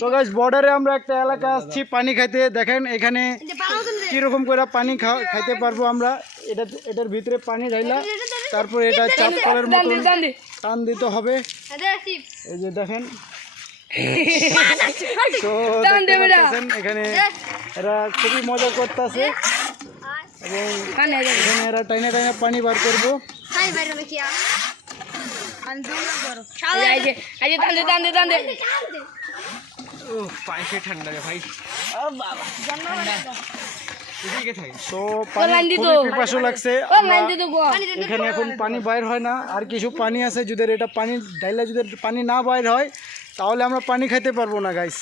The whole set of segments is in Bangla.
সো গাইস বর্ডারে আমরা একটা এলাকা আসছি পানি খাইতে। দেখেন এখানে কিরকম করে পানি খাইতে পারবো আমরা। এটার ভিতরে পানি ঢাইলা তারপর এটা চাপ কলের মতো টান দিতে হবে। এই যে দেখেন তো এখানে এরা খুবই মজা করতেছে এবং এখানে এরা টাইনা টাইনা পানি বার করবো। ঠান্ডা ভাই পিপাসু লাগছে। এখানে এখন পানি বাইর হয় না, আর কিছু পানি আছে, যদি এটা পানি ডাইলা যদি পানি না বাইর হয় তাহলে আমরা পানি খাইতে পারবো না গাইস।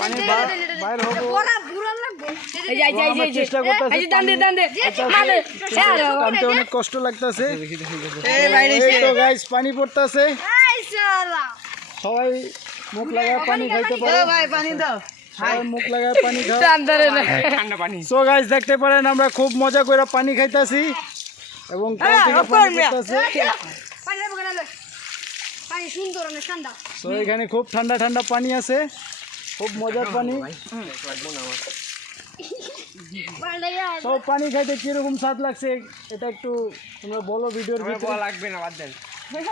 পানি বাইর হবো চেষ্টা করতেছি, অনেক কষ্ট লাগতেছে তো গাইস। পানি পড়তেছে, সবাই মুখ লাগায় পানি খাইতে পারে, মুখ লাগায় পানি খায়। সো গাইস দেখতে পারেন আমরা খুব মজা করে পানি খাইতেছি এবং সো এখানে খুব ঠান্ডা ঠান্ডা পানি আছে, খুব মজার পানি। সব পানি খাইতে কিরকম স্বাদ লাগছে এটা একটু তোমরা বলো ভিডিওর ভিতরে। লাগবে না, বাদ দেন।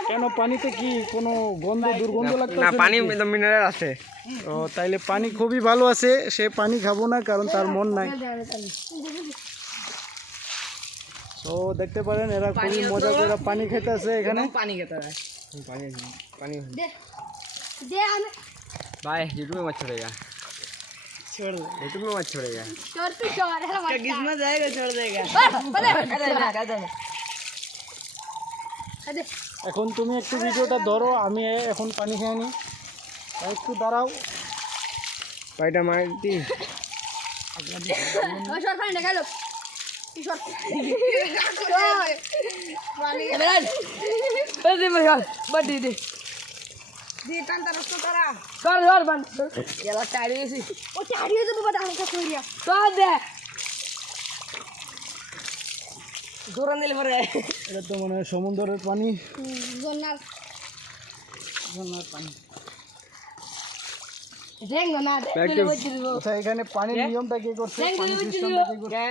কেন পানিতে কি কোনো গন্ধ দুর্গন্ধ লাগছে না? পানি মিনারেল আছে। ও তাইলে পানি খুবই ভালো আছে, সে পানি খাবো না কারণ তার মন নাই। তো দেখতে পারেন এরা খুবই মজা করে পানি খেতে আছে এখানে। पानी कहता है पानी भाई यूट्यूब में मत छोड़ेगा, छोड़ दे यूट्यूब में मत छोड़ेगा। किस्मत जाएगा छोड़ देगा। এখন তুমি একটু ভিডিওটা ধরো, আমি এখন পানি খেয়ে নি, একটু দাঁড়াও। পাইটা মারতি এটা তো মনে হয় সমুদ্রের পানি, আচ্ছা এখানে পানির নিয়মটা কি করছে, পানি সিস্টেমটা কি করছে?